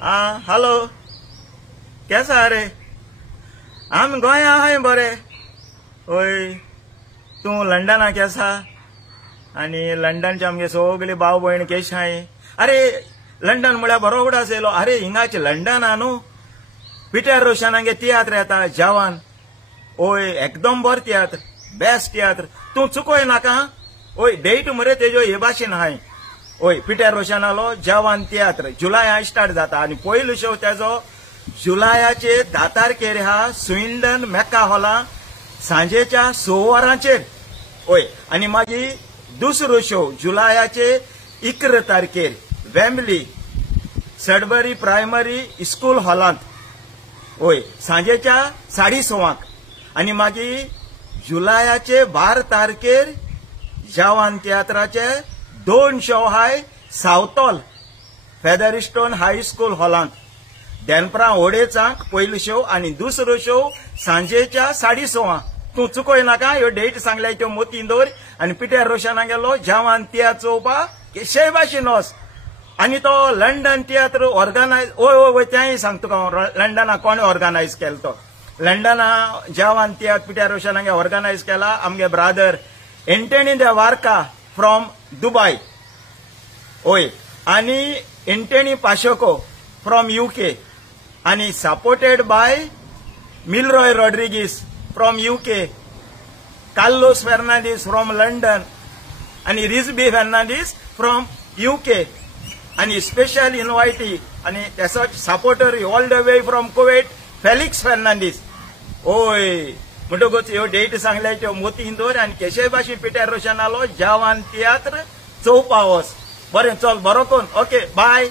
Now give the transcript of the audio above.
हाँ हॅलो केसा रे आम गोंया आहाय बरे ओय तू लंडना केसा आणि लंडनचे आमगे सगळे भाव भयण केश हाय अरे लंडन म्हळ्यार बरो उगडा आसलो अरे हिंगाचे लंडन हा न्हू पिटर रोशनागे तियात्र येता जवान ओय एकदम बरो तियात्र बेस्ट तियात्र तू चुकोय नाका ओय डेट मरे तेजो हे भाशेन हाय ओय पिटर रोशनालो जवान तियात्र जुलया स्टार्ट जाता आणि पयलो शो तेजो जुलयाचे 10 तारखेर हा स्विंडन मेक्का हॉला सांजेच्या 6 वरांचेर ओय आणि मागीर दुसरो शो जुलयाचे 11 तारखेर वेम्बली सडबरी प्रायमरी स्कूल हॉलांत ओय सांजेच्या 6:30 आणि मागीर जुलयाचे 12 तारखेर जवान तियात्राचे 2 शो हाय सावथॉल फेदरस्टोन हाय स्कूल हॉलांत देनप्रा ओडेचाक पयलो शो आणि दुसरो शो सांजेच्या 6:30 तू चुकोय नाका ह्यो डेट सांगल्या त्यो मोतीन दवर आणि पिटर रोशना गेलो जवान तियात्र चोवपाक केशे भाशेन वच आणि तो लंडन तियात्र ऑर्गनायज ओय ओय तेंय सांग तुका लंडना कोणे ऑर्गनायज केलो तो लंडना जवान तियात्र पिटर रोशनागे ऑर्गनायज केला आमगे brother Antony they Varca from Dubai ओय आणि एंटनी पाशोको फ्रॉम यूके आणि supported by Milroy Rodrigues from UK Carlos Fernandes from London आणि रिझबी फर्नांडीस फ्रॉम यूके आणि स्पेशल इन्वायटी आणि त्याचा supporter all the way from Kuwait Felix Fernandes ओय म्हणटकूच ह्यो डेट सांगल्या त्यो मोती हिंदोर आणि केशे भाशेन पिटर रोशनालो जवान तियात्र चोवपा वच बरें चल बरो कोन ओके बाय